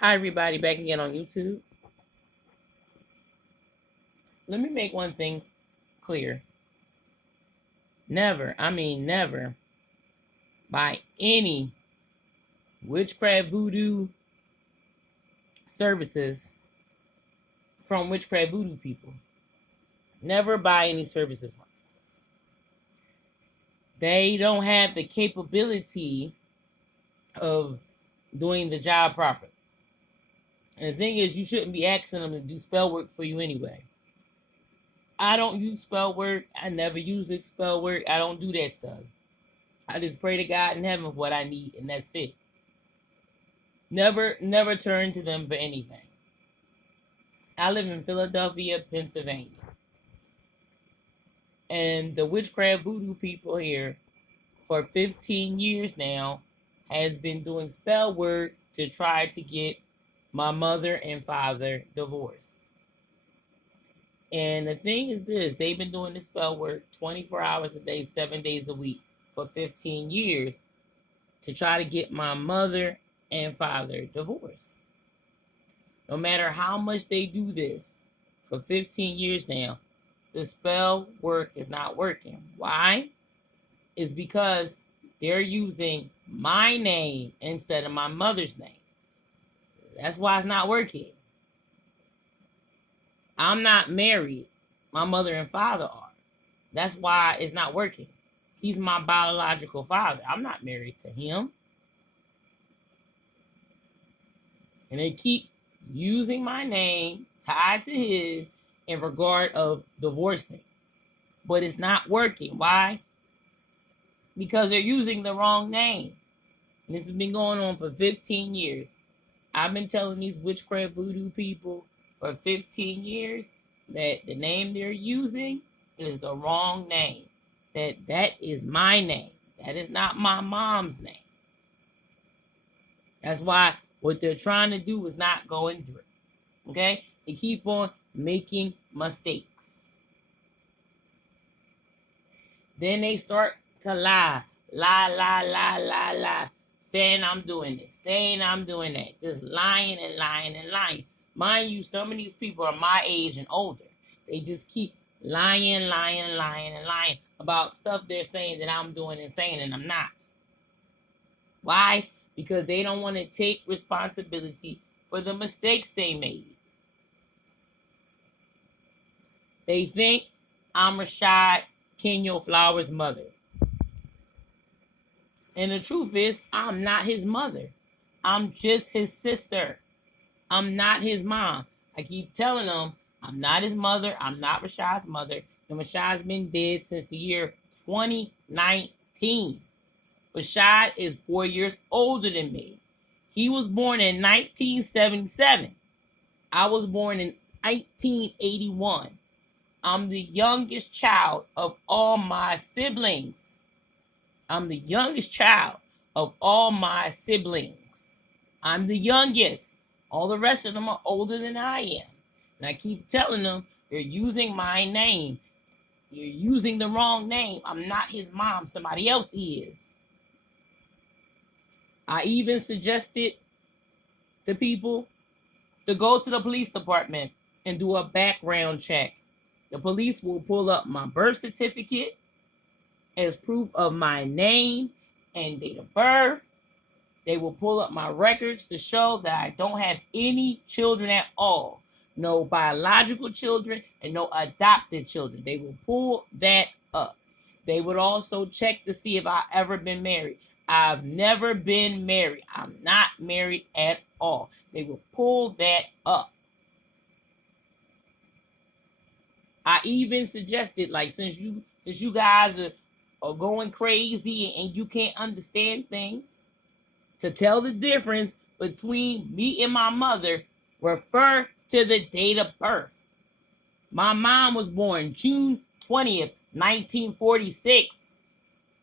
Hi, everybody, back again on YouTube. Let me make one thing clear. Never, I mean never, buy any witchcraft voodoo services from witchcraft voodoo people. Never buy any services from them. They don't have the capability of doing the job properly. And the thing is, you shouldn't be asking them to do spell work for you anyway. I don't use spell work. I never use spell work. I don't do that stuff. I just pray to God in heaven for what I need, and that's it. Never turn to them for anything. I live in Philadelphia, Pennsylvania. And the witchcraft voodoo people here for 15 years now has been doing spell work to try to get my mother and father divorced. And the thing is this, they've been doing this spell work 24 hours a day, 7 days a week for 15 years to try to get my mother and father divorced. No matter how much they do this for 15 years now, the spell work is not working. Why? It's because they're using my name instead of my mother's name. That's why it's not working. I'm not married. My mother and father are. That's why it's not working. He's my biological father. I'm not married to him. And they keep using my name tied to his in regard of divorcing. But it's not working. Why? Because they're using the wrong name. And this has been going on for 15 years. I've been telling these witchcraft voodoo people for 15 years that the name they're using is the wrong name. That is my name. That is not my mom's name. That's why what they're trying to do is not going through. Okay? They keep on making mistakes. Then they start to lie, saying I'm doing this, saying I'm doing that, just lying and lying and lying. Mind you, some of these people are my age and older. They just keep lying about stuff they're saying that I'm doing and saying, and I'm not. Why? Because they don't want to take responsibility for the mistakes they made. They think I'm Rashad Kenyo Flowers' mother. And the truth is, I'm not his mother. I'm just his sister. I'm not his mom. I keep telling them I'm not his mother. I'm not Rashad's mother. And Rashad's been dead since the year 2019. Rashad is 4 years older than me. He was born in 1977. I was born in 1981. I'm the youngest child of all my siblings. I'm the youngest child of all my siblings. I'm the youngest. All the rest of them are older than I am. And I keep telling them, you're using my name. You're using the wrong name. I'm not his mom. Somebody else is. I even suggested to people to go to the police department and do a background check. The police will pull up my birth certificate as proof of my name and date of birth. They will pull up my records to show that I don't have any children at all. No biological children and no adopted children. They will pull that up. They would also check to see if I've ever been married. I've never been married. I'm not married at all. They will pull that up. I even suggested, like, since you guys are going crazy and you can't understand things, to tell the difference between me and my mother, refer to the date of birth. My mom was born June 20th, 1946.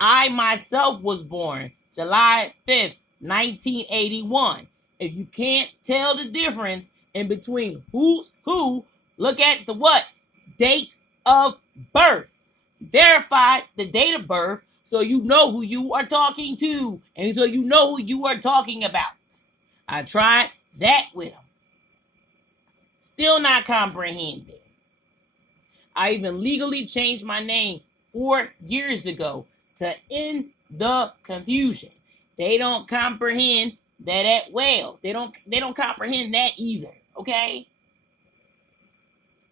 I myself was born July 5th, 1981. If you can't tell the difference in between who's who, look at the what? Date of birth. Verify the date of birth so you know who you are talking to and so you know who you are talking about. I tried that with them. Still not comprehending. I even legally changed my name 4 years ago to end the confusion. They don't comprehend that at well. They don't comprehend that either. Okay?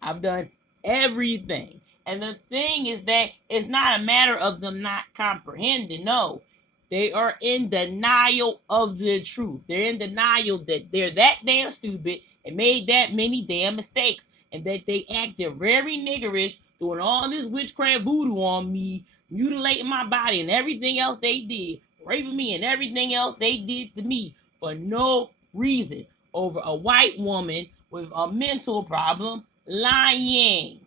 I've done everything. And the thing is that it's not a matter of them not comprehending. No. They are in denial of the truth. They're in denial that they're that damn stupid and made that many damn mistakes. And that they acted very niggerish, doing all this witchcraft voodoo on me, mutilating my body and everything else they did, raping me and everything else they did to me for no reason over a white woman with a mental problem lying.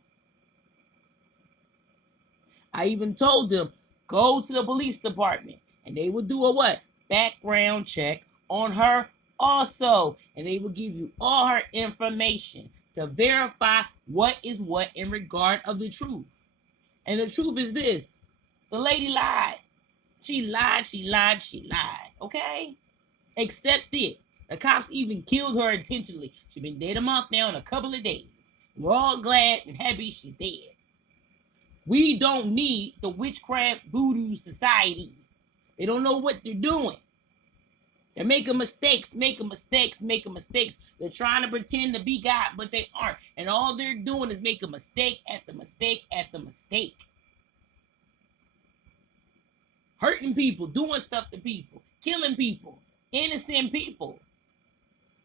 I even told them, go to the police department. And they would do a what? Background check on her also. And they will give you all her information to verify what is what in regard of the truth. And the truth is this. The lady lied. She lied, she lied, she lied. Okay? Accept it. The cops even killed her intentionally. She's been dead a month now in a couple of days. We're all glad and happy she's dead. We don't need the witchcraft voodoo society. They don't know what they're doing. They're making mistakes. They're trying to pretend to be God, but they aren't. And all they're doing is making mistake after mistake after mistake. Hurting people, doing stuff to people, killing people, innocent people.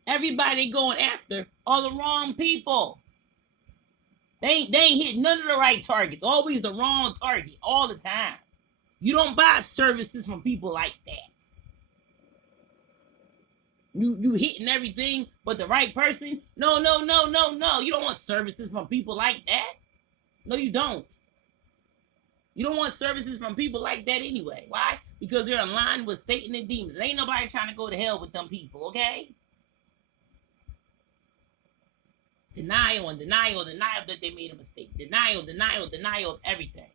Everybody going after are the wrong people. They ain't hit none of the right targets. Always the wrong target all the time. You don't buy services from people like that. You hitting everything but the right person? No. You don't want services from people like that. No, you don't. You don't want services from people like that anyway. Why? Because they're in line with Satan and demons. There ain't nobody trying to go to hell with them people, okay? Denial and denial that they made a mistake. Denial of everything.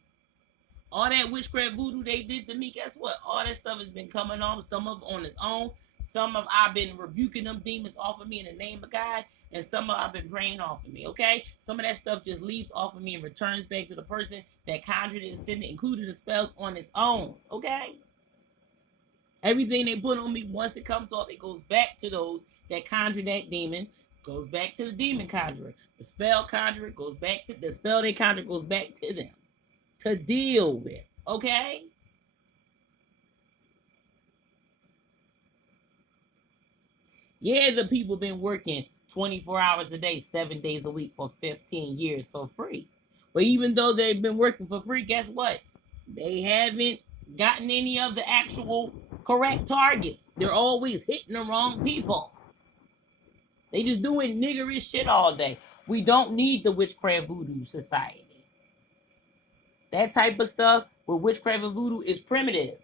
All that witchcraft voodoo they did to me, guess what? All that stuff has been coming on. Some of it on its own. Some of I've been rebuking them demons off of me in the name of God. And some of I've been praying off of me, okay? Some of that stuff just leaves off of me and returns back to the person that conjured it and sent it, including the spells on its own, okay? Everything they put on me, once it comes off, it goes back to those that conjure that demon, goes back to the demon conjurer. The spell conjurer goes back to, the spell they conjure goes back to them to deal with, okay? Yeah, the people been working 24 hours a day, 7 days a week for 15 years for free. But even though they've been working for free, guess what? They haven't gotten any of the actual correct targets. They're always hitting the wrong people. They just doing niggerish shit all day. We don't need the witchcraft voodoo society. That type of stuff with witchcraft and voodoo is primitive.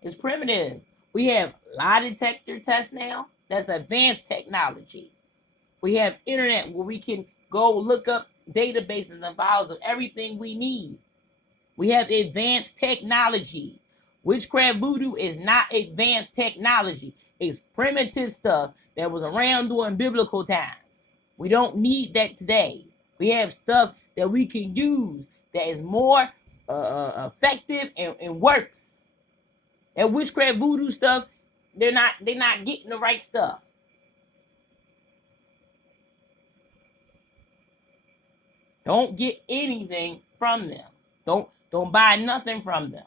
It's primitive. We have lie detector tests now. That's advanced technology. We have internet where we can go look up databases and files of everything we need. We have advanced technology. Witchcraft voodoo is not advanced technology. It's primitive stuff that was around during biblical times. We don't need that today. We have stuff that we can use that is more effective and works. That witchcraft voodoo stuff, they're not getting the right stuff. Don't get anything from them. Don't buy nothing from them.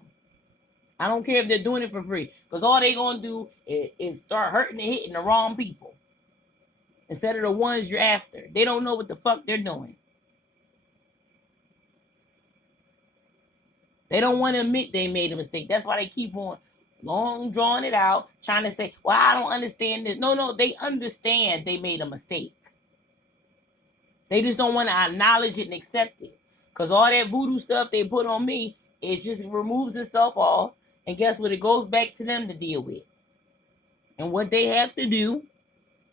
I don't care if they're doing it for free, because all they gonna do is start hurting and hitting the wrong people instead of the ones you're after. They don't know what the fuck they're doing. They don't want to admit they made a mistake. That's why they keep on long drawing it out, trying to say, well, I don't understand this. No, they understand they made a mistake. They just don't want to acknowledge it and accept it. Because all that voodoo stuff they put on me, it just removes itself off. And guess what? It goes back to them to deal with. And what they have to do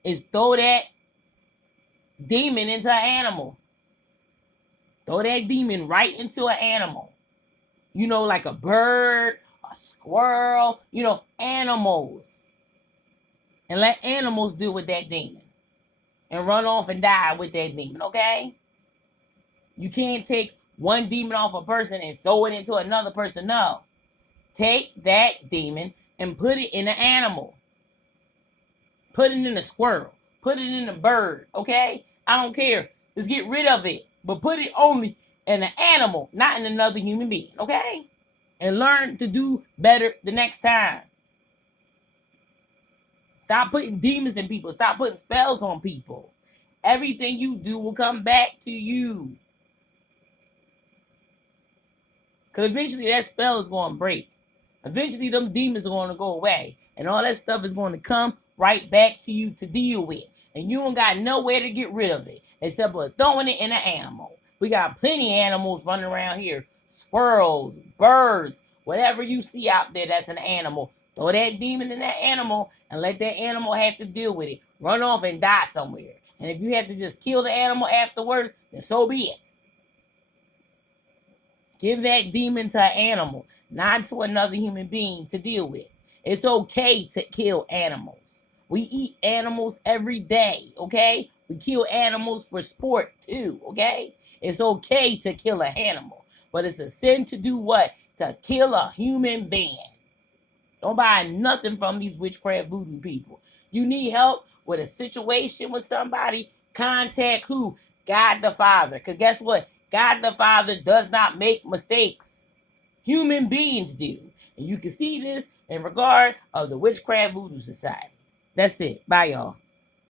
is throw that demon into an animal. Throw that demon right into an animal. You know, like a bird, a squirrel, animals. And let animals deal with that demon. and run off and die with that demon, okay? You can't take one demon off a person and throw it into another person. No. Take that demon and put it in an animal. Put it in a squirrel. Put it in a bird, okay? I don't care. Just get rid of it. But put it only in an animal, not in another human being, okay? And learn to do better the next time. Stop putting demons in people. Stop putting spells on people. Everything you do will come back to you. Because eventually that spell is going to break. Eventually them demons are going to go away. And all that stuff is going to come right back to you to deal with. And you don't got nowhere to get rid of it. Except for throwing it in an animal. We got plenty of animals running around here. Squirrels, birds, whatever you see out there that's an animal. Throw that demon in that animal and let that animal have to deal with it. Run off and die somewhere. And if you have to just kill the animal afterwards, then so be it. Give that demon to an animal, not to another human being to deal with. It's okay to kill animals. We eat animals every day, okay? We kill animals for sport too, okay? It's okay to kill an animal. But it's a sin to do what? To kill a human being. Don't buy nothing from these witchcraft voodoo people. You need help with a situation with somebody, contact who? God the Father. Because guess what? God the Father does not make mistakes. Human beings do. And you can see this in regard of the Witchcraft Voodoo Society. That's it. Bye, y'all.